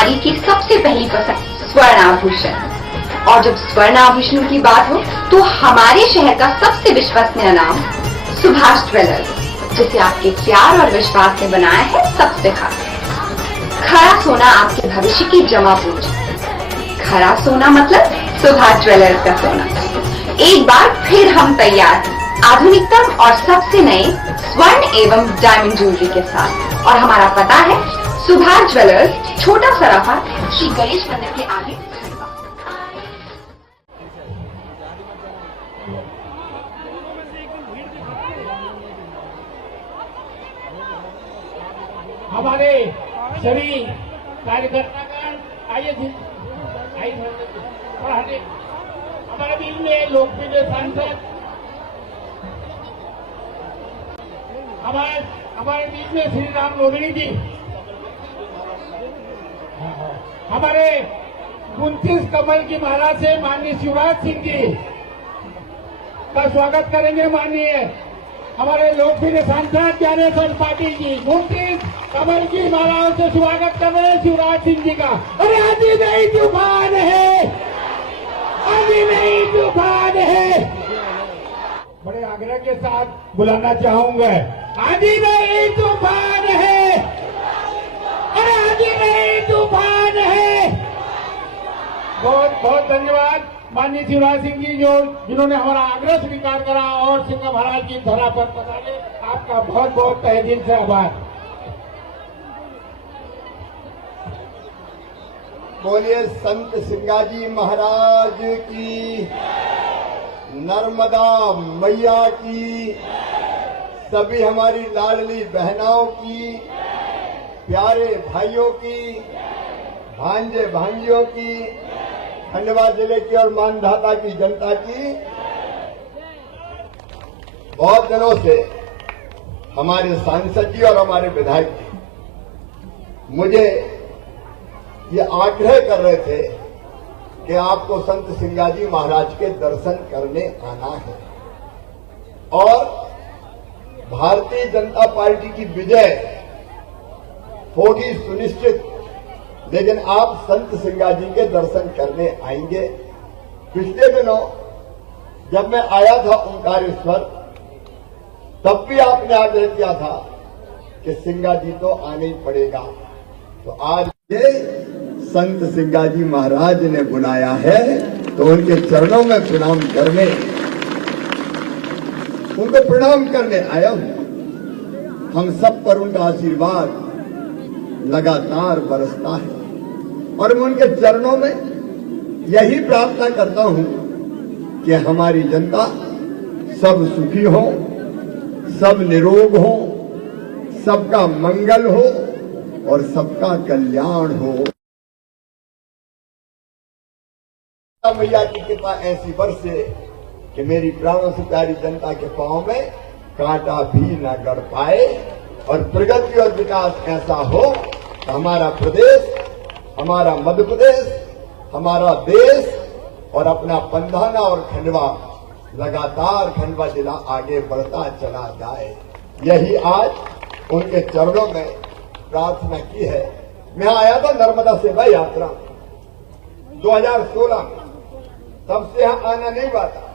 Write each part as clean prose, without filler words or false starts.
नारी की सबसे पहली पसंद स्वर्ण आभूषण। और जब स्वर्ण आभूषण की बात हो तो हमारे शहर का सबसे विश्वसनीय नाम सुभाष ज्वेलर्स, जिसे आपके प्यार और विश्वास ने बनाया है सबसे खास। खरा सोना आपके भविष्य की जमा पूंजी। खरा सोना मतलब सुभाष ज्वेलर्स का सोना। एक बार फिर हम तैयार हैं आधुनिकतम और सबसे नए स्वर्ण एवं डायमंड ज्वेलरी के साथ। और हमारा पता है सुभाष ज्वेलर्स, छोटा सराफा, श्री गणेश मंदिर के आगे। हमारे सभी कार्यकर्तागण आइए हमारे बीच में लोकप्रिय सांसद हमारे बीच में श्री राम लोधड़ी जी, हमारे 29 कमल की माला से माननीय शिवराज सिंह जी का स्वागत करेंगे। माननीय हमारे लोकप्रिय सांसद ज्ञानेश्वर पाटिल जी 29 कमल की मालाओं से स्वागत कर रहे हैं शिवराज सिंह जी का। अरे आधी नहीं तूफान है, आधी नहीं तूफान है। बड़े आग्रह के साथ बुलाना चाहूंगा, आधी नहीं तूफान है, अरे आधी नहीं तूफान है। बहुत बहुत धन्यवाद माननीय शिवराज सिंह जी जिन्होंने हमारा आग्रह स्वीकार करा और सिंह महाराज की धरा पर पधारे। आपका बहुत बहुत तहे दिल से आभार। बोलिए संत सिंगाजी महाराज की, नर्मदा मैया की, सभी हमारी लाडली बहनों की, प्यारे भाइयों की, भांजे भांजियों की, खंडवा जिले की और मानधाता की जनता की। बहुत दिनों से हमारे सांसद जी और हमारे विधायक जी मुझे ये आग्रह कर रहे थे कि आपको संत सिंगाजी महाराज के दर्शन करने आना है और भारतीय जनता पार्टी की विजय होगी सुनिश्चित, लेकिन आप संत सिंगाजी के दर्शन करने आएंगे। पिछले दिनों जब मैं आया था ओंकारेश्वर, तब भी आपने आग्रह किया था कि सिंगाजी तो आने ही पड़ेगा। तो आज ये संत सिंगाजी महाराज ने बुलाया है तो उनके चरणों में प्रणाम करने, उनको प्रणाम करने आया हूं। हम सब पर उनका आशीर्वाद लगातार बरसता है और मैं उनके चरणों में यही प्रार्थना करता हूं कि हमारी जनता सब सुखी हो, सब निरोग हो, सबका मंगल हो और सबका कल्याण हो। मैया की कृपा ऐसी बरसे कि मेरी प्राणों से प्यारी जनता के पांव में कांटा भी न गड़ पाए और प्रगति और विकास ऐसा हो कि हमारा प्रदेश, हमारा मध्य प्रदेश, हमारा देश और अपना पंधाना और खंडवा, लगातार खंडवा जिला आगे बढ़ता चला जाए। यही आज उनके चरणों में प्रार्थना की है। मैं आया था नर्मदा सेवा यात्रा 2016 में, तब से यहां आना नहीं हुआ था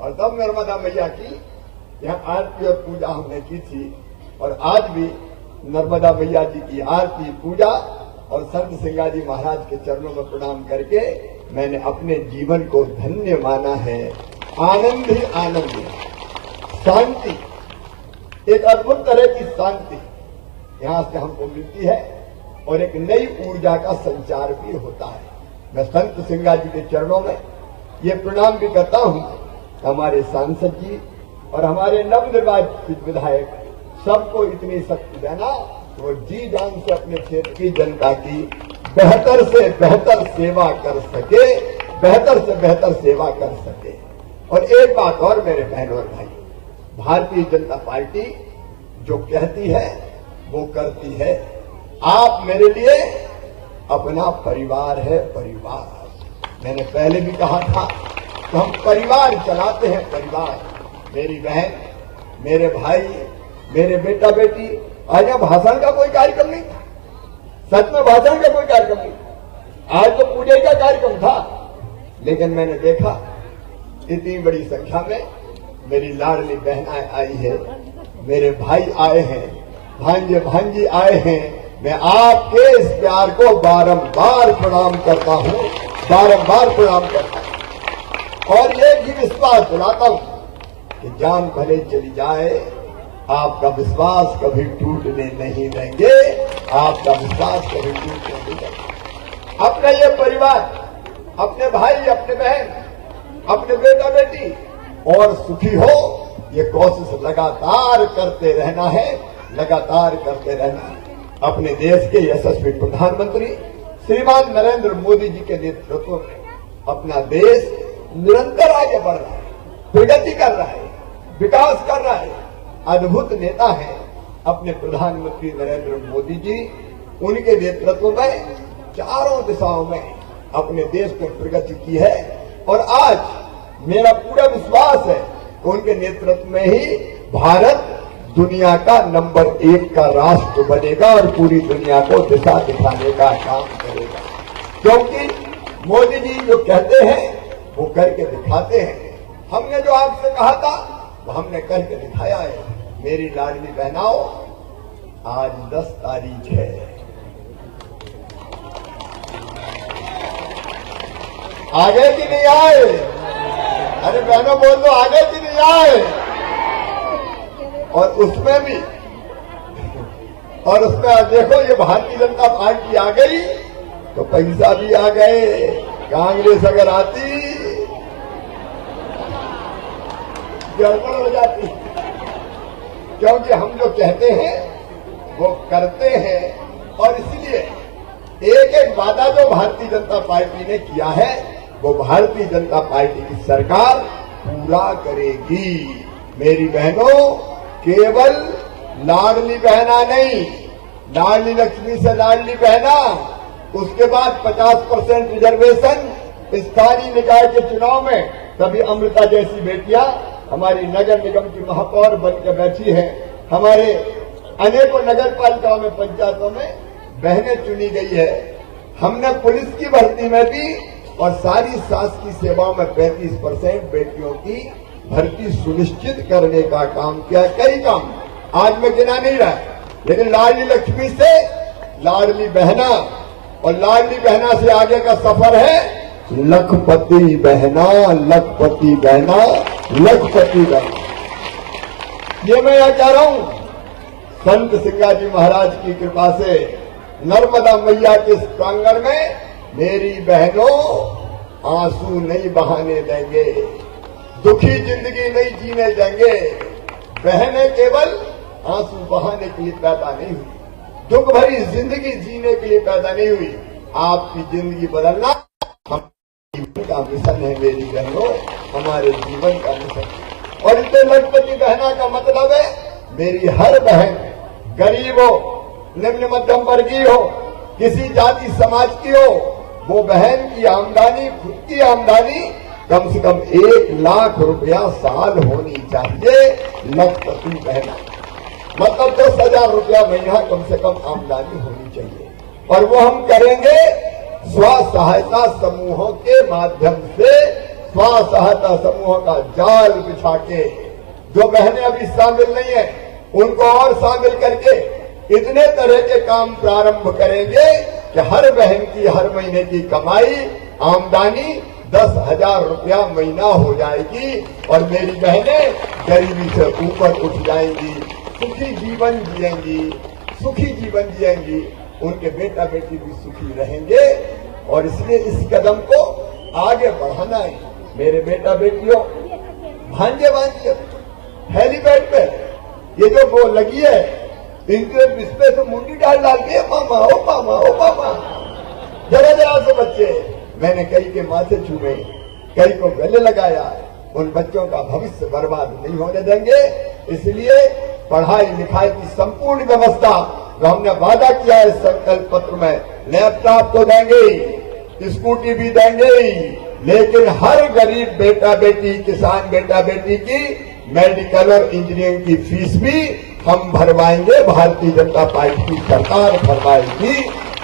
और तब नर्मदा मैया की यहाँ आरती और पूजा हमने की थी और आज भी नर्मदा मैया जी की आरती, पूजा और संत सिंगाजी महाराज के चरणों में प्रणाम करके मैंने अपने जीवन को धन्य माना है। आनंद ही आनंद है, शांति, एक अद्भुत तरह की शांति यहां से हमको मिलती है और एक नई ऊर्जा का संचार भी होता है। मैं संत सिंगाजी के चरणों में ये प्रणाम भी करता हूं, हमारे सांसद जी और हमारे नवनिर्वाचित विधायक सबको इतनी शक्ति देना तो वो जी जान से अपने क्षेत्र की जनता की बेहतर से बेहतर सेवा कर सके, बेहतर से बेहतर सेवा कर सके। और एक बात और मेरे बहन और भाई, भारतीय जनता पार्टी जो कहती है वो करती है। आप मेरे लिए अपना परिवार है, परिवार। मैंने पहले भी कहा था कि हम परिवार चलाते हैं, परिवार। मेरी बहन, मेरे भाई, मेरे बेटा बेटी, आज यहाँ भाषण का कोई कार्यक्रम नहीं था, सच में भाषण का कोई कार्यक्रम नहीं, आज तो पूजा का कार्यक्रम था। लेकिन मैंने देखा इतनी बड़ी संख्या में मेरी लाडली बहनाएं आई है, मेरे भाई आए हैं, भांजे भांजी आए हैं। मैं आपके इस प्यार को बारंबार प्रणाम करता हूं, बारंबार प्रणाम करता हूं। और ये भी विश्वास दिलाता हूं कि जान भले चली जाए, आपका विश्वास कभी टूटने नहीं देंगे, आपका विश्वास कभी टूटने नहीं देंगे। अपना ये परिवार, अपने भाई, अपने बहन, अपने बेटा बेटी और सुखी हो, ये कोशिश लगातार करते रहना है, लगातार करते रहना है। अपने देश के यशस्वी प्रधानमंत्री श्रीमान नरेंद्र मोदी जी के नेतृत्व में अपना देश निरंतर आगे बढ़ रहा है, प्रगति कर रहा है, विकास कर रहा है। अद्भुत नेता है अपने प्रधानमंत्री नरेंद्र मोदी जी, उनके नेतृत्व में चारों दिशाओं में अपने देश को प्रगति की है। और आज मेरा पूरा विश्वास है कि उनके नेतृत्व में ही भारत दुनिया का नंबर 1 का राष्ट्र बनेगा और पूरी दुनिया को दिशा दिखाने का काम करेगा। क्योंकि मोदी जी जो कहते हैं वो करके दिखाते हैं। हमने जो आपसे कहा था वो हमने करके दिखाया है। मेरी लाडली बहनाओं, आज 10 तारीख है, आगे कि नहीं आए? अरे बहनों बोल दो, आगे कि नहीं आए? और उसमें देखो, ये भारतीय जनता पार्टी आ गई तो पैसा भी आ गए। कांग्रेस अगर आती गड़बड़ हो जाती, क्योंकि हम जो कहते हैं वो करते हैं। और इसलिए एक एक वादा जो भारतीय जनता पार्टी ने किया है वो भारतीय जनता पार्टी की सरकार पूरा करेगी। मेरी बहनों, केवल लाडली बहना नहीं, लाडली लक्ष्मी से लाडली बहना, उसके बाद 50% रिजर्वेशन, स्थानीय निकाय के चुनाव में तभी अमृता जैसी बेटियां हमारी नगर निगम की महापौर बनकर बैठी है। हमारे अनेकों नगर पालिकाओं में, पंचायतों में बहनें चुनी गई है। हमने पुलिस की भर्ती में भी और सारी शासकीय सेवाओं में 35% बेटियों की भर्ती सुनिश्चित करने का काम किया। कई काम आज मैं गिना नहीं रहा, लेकिन लाडली लक्ष्मी से लाडली बहना और लाडली बहना से आगे का सफर है लखपति बहना, लखपति बहना, लखपति बहना। ये मैं यह कह रहा हूं, संत सिंगाजी महाराज की कृपा से नर्मदा मैया के इस प्रांगण में मेरी बहनों आंसू नहीं बहाने देंगे, दुखी जिंदगी नहीं जीने देंगे। बहनें केवल आंसू बहाने के लिए पैदा नहीं हुई, दुख भरी जिंदगी जीने के लिए पैदा नहीं हुई। आपकी जिंदगी बदलना हम जीवन का मिशन है मेरी बहनों, हमारे जीवन का मिशन। और इससे लखपति बहना का मतलब है मेरी हर बहन, गरीब हो, निम्न मध्यम वर्गीय हो, किसी जाति समाज की हो, वो बहन की आमदनी, खुद की आमदनी कम से कम 1 लाख रुपया साल होनी चाहिए। लखपति बहना मतलब 10,000 रुपया महीना कम से कम आमदनी होनी चाहिए। और वो हम करेंगे स्व सहायता समूहों के माध्यम से, स्व सहायता समूहों का जाल बिछा के। जो बहनें अभी शामिल नहीं है उनको और शामिल करके इतने तरह के काम प्रारंभ करेंगे कि हर बहन की हर महीने की कमाई, आमदनी 10,000 रुपया महीना हो जाएगी और मेरी बहनें गरीबी से ऊपर उठ जाएंगी, सुखी जीवन जिएंगी, सुखी जीवन जिएंगी, उनके बेटा बेटी भी सुखी रहेंगे। और इसलिए इस कदम को आगे बढ़ाना है। मेरे बेटा बेटियों, भांजे भांजियों, हेलीपैड पे ये जो वो लगी है, इनके इसमें से मुंडी डाल के मामा ओ मामा ओ मामा, जरा जरा से बच्चे। मैंने कई के माथे छूए, कई को गले लगाया। उन बच्चों का भविष्य बर्बाद नहीं होने देंगे। इसलिए पढ़ाई लिखाई की संपूर्ण व्यवस्था जो हमने वादा किया है संकल्प पत्र में, लैपटॉप तो देंगे, स्कूटी भी देंगे, लेकिन हर गरीब बेटा बेटी, किसान बेटा बेटी की मेडिकल और इंजीनियरिंग की फीस भी हम भरवाएंगे। भारतीय जनता पार्टी की सरकार भरवाएगी।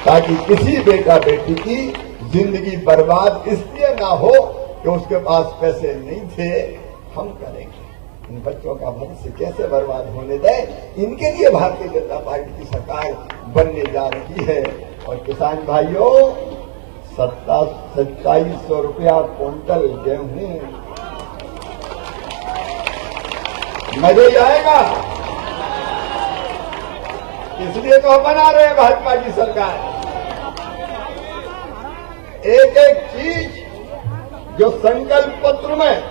ताकि किसी बेटा बेटी की जिंदगी बर्बाद इसलिए ना हो कि उसके पास पैसे नहीं थे। हम करेंगे, इन बच्चों का भविष्य कैसे बर्बाद होने दें, इनके लिए भारतीय जनता पार्टी की सरकार बनने जा रही है। और किसान भाइयों, 2700 रुपया क्विंटल गेहूं मजे आएगा, इसलिए तो हम बना रहे हैं भाजपा की सरकार। एक एक चीज जो संकल्प पत्र में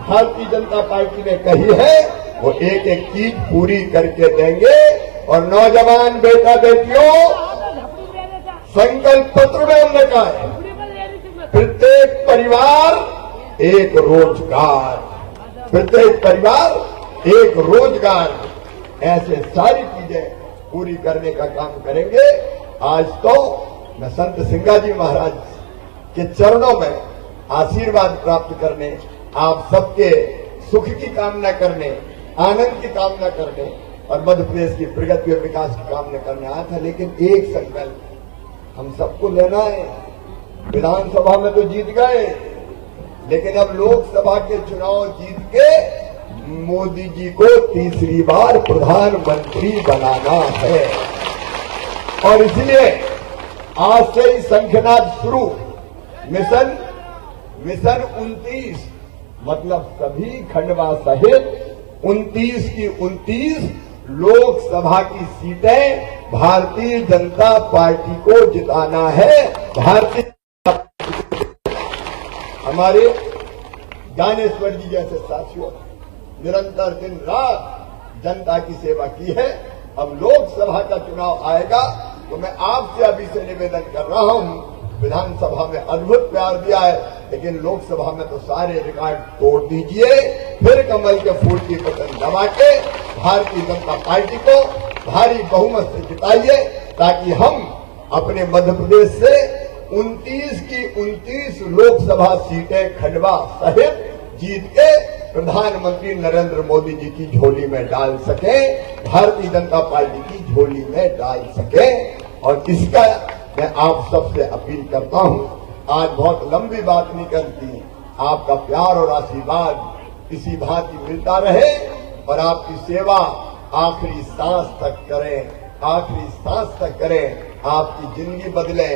भारतीय जनता पार्टी ने कही है, वो एक एक चीज पूरी करके देंगे। और नौजवान बेटा बेटियों, संकल्प पत्र में हमने कहा है प्रत्येक परिवार एक रोजगार, प्रत्येक परिवार एक रोजगार, ऐसे सारी चीजें पूरी करने का काम करेंगे। आज तो मैं संत सिंगाजी महाराज के चरणों में आशीर्वाद प्राप्त करने, आप सबके सुख की कामना करने, आनंद की कामना करने और मध्य प्रदेश की प्रगति और विकास की कामना करने आया था। लेकिन एक संकल्प हम सबको लेना है। विधानसभा में तो जीत गए, लेकिन अब लोकसभा के चुनाव जीत के मोदी जी को तीसरी बार प्रधानमंत्री बनाना है। और इसलिए आज से ही शंखनाद शुरू, मिशन 29, मतलब सभी खंडवा सहित 29 की 29 लोकसभा की सीटें भारतीय जनता पार्टी को जिताना है। भारतीय हमारे ज्ञानेश्वर जी जैसे साथियों निरंतर दिन रात जनता की सेवा की है। अब लोकसभा का चुनाव आएगा तो मैं आपसे अभी से निवेदन कर रहा हूं, विधानसभा में अद्भुत प्यार दिया है, लेकिन लोकसभा में तो सारे रिकॉर्ड तोड़ दीजिए। फिर कमल के फूल की बटन दबा के भारतीय जनता पार्टी को भारी बहुमत से जिताइए, ताकि हम अपने मध्य प्रदेश से 29 की 29 लोकसभा सीटें खंडवा सहित जीत के प्रधानमंत्री नरेंद्र मोदी जी की झोली में डाल सके, भारतीय जनता पार्टी की झोली में डाल सके। और इसका मैं आप सबसे अपील करता हूं। आज बहुत लंबी बात नहीं करती, आपका प्यार और आशीर्वाद इसी भांति मिलता रहे और आपकी सेवा आखिरी सांस तक करें, आखिरी सांस तक करें, आपकी जिंदगी बदले,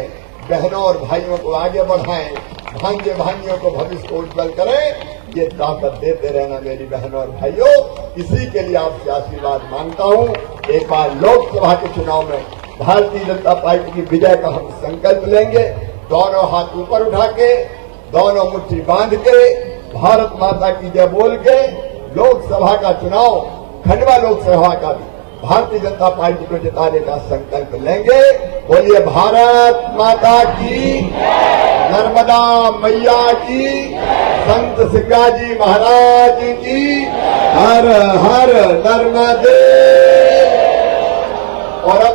बहनों और भाइयों को आगे बढ़ाएं, भांजे भाइयों को भविष्य को उज्जवल करें। ये ताकत देते रहना मेरी बहनों और भाइयों, इसी के लिए आपसे आशीर्वाद मांगता हूं। एक बार लोकसभा के चुनाव में भारतीय जनता पार्टी की विजय का हम संकल्प लेंगे, दोनों हाथ ऊपर उठा के, दोनों मुट्ठी बांध के, भारत माता की जय बोल के लोकसभा का चुनाव, खंडवा लोकसभा का भी भारतीय जनता पार्टी को जिताने का संकल्प लेंगे। बोलिए भारत माता की, नर्मदा मैया की, संत सिंगाजी महाराज की, हर हर नर्मदे। और अब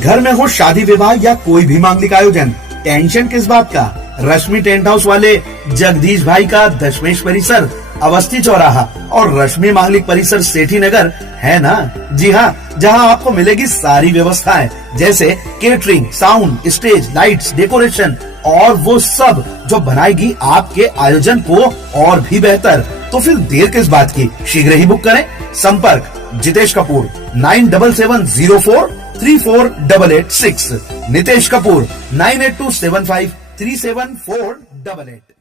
घर में हो शादी विवाह या कोई भी मांगलिक आयोजन, टेंशन किस बात का। रश्मि टेंट हाउस वाले जगदीश भाई का दशमेश परिसर, अवस्थी चौराहा और रश्मि मांगलिक परिसर सेठी नगर है ना। जी हाँ, जहाँ आपको मिलेगी सारी व्यवस्थाएं, जैसे catering, sound, stage, lights, decoration और वो सब जो बनाएगी आपके आयोजन को और भी बेहतर। तो फिर देर किस बात की, शीघ्र ही बुक करें। संपर्क जितेश कपूर 9704348886, नितेश कपूर 9827537488।